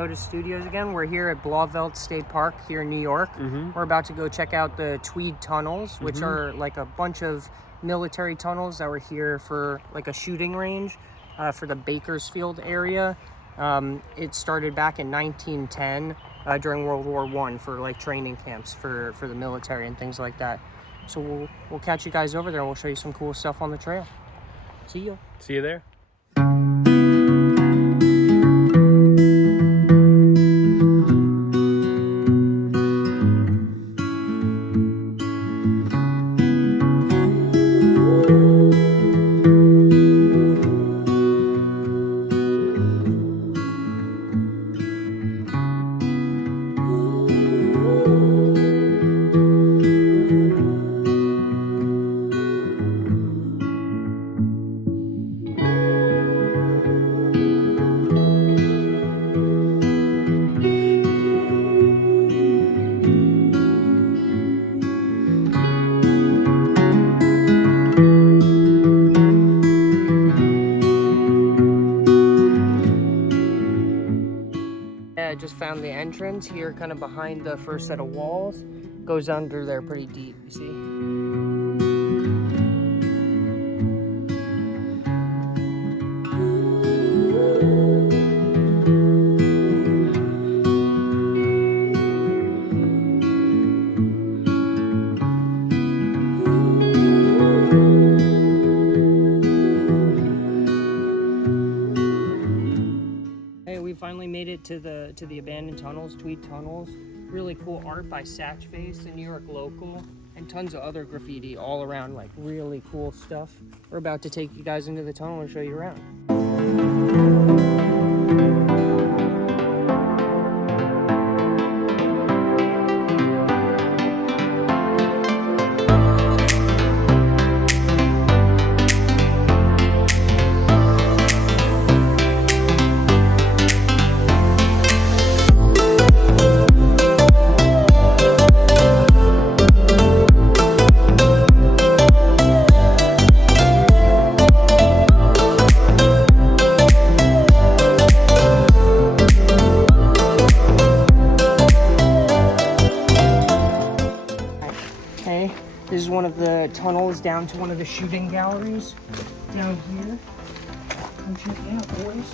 Notice Studios again. We're here at Blauvelt State Park here in New York. We're about to go check out the Tweed Tunnels, which are like a bunch of military tunnels that were here for like a shooting range for the Bakersfield area. It started back in 1910 during World War I for like training camps for the military and things like that. So we'll catch you guys over there and we'll show you some cool stuff on the trail. See you. See you there. I just found the entrance here, kind of behind the first set of walls. Goes under there pretty deep, you see? We finally made it to the abandoned tunnels, Tweed Tunnels. Really cool art by Satchface, a New York local, and tons of other graffiti all around, like really cool stuff. We're about to take you guys into the tunnel and show you around. This is one of the tunnels down to one of the shooting galleries down here. Come check it out, boys.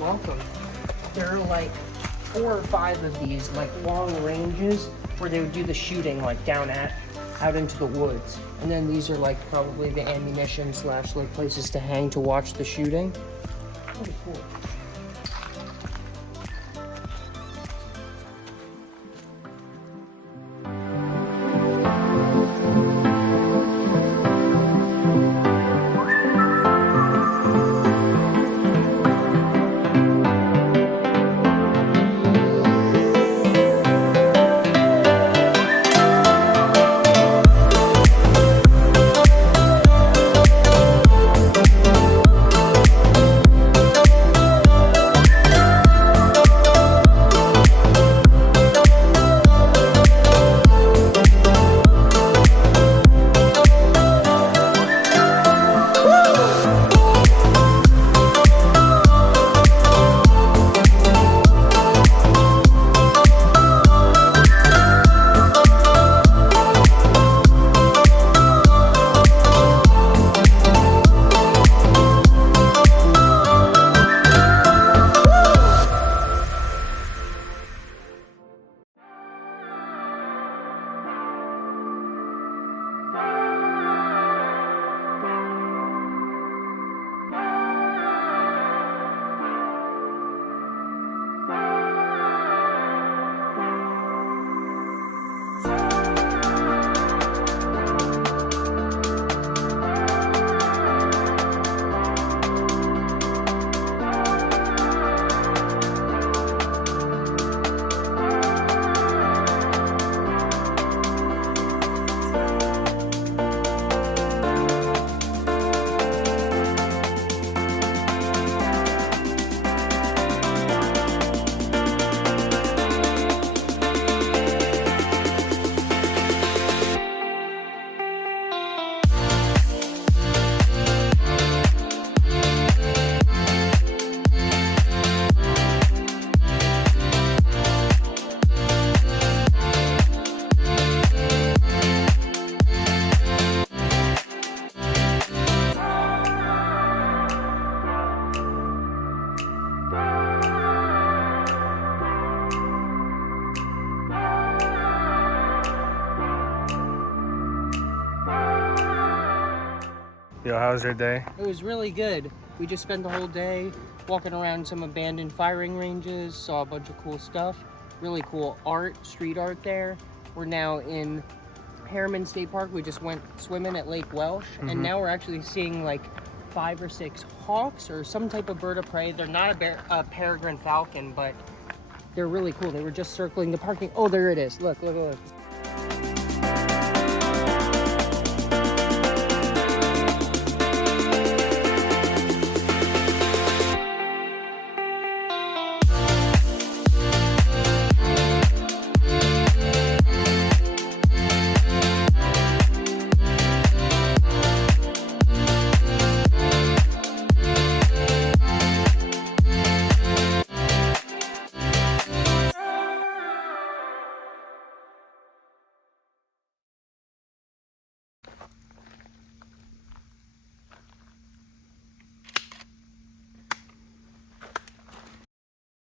Welcome. There are like 4 or 5 of these like long ranges where they would do the shooting like out into the woods. And then these are like probably the ammunition / like places to hang to watch the shooting. Pretty cool. Yo, how was your day? It was really good. We just spent the whole day walking around some abandoned firing ranges, saw a bunch of cool stuff. Really cool street art there. We're now in Harriman State Park. We just went swimming at Lake Welsh, and now we're actually seeing like 5 or 6 hawks or some type of bird of prey. They're not a peregrine falcon, but they're really cool. They were just circling the parking. Oh, there it is. Look.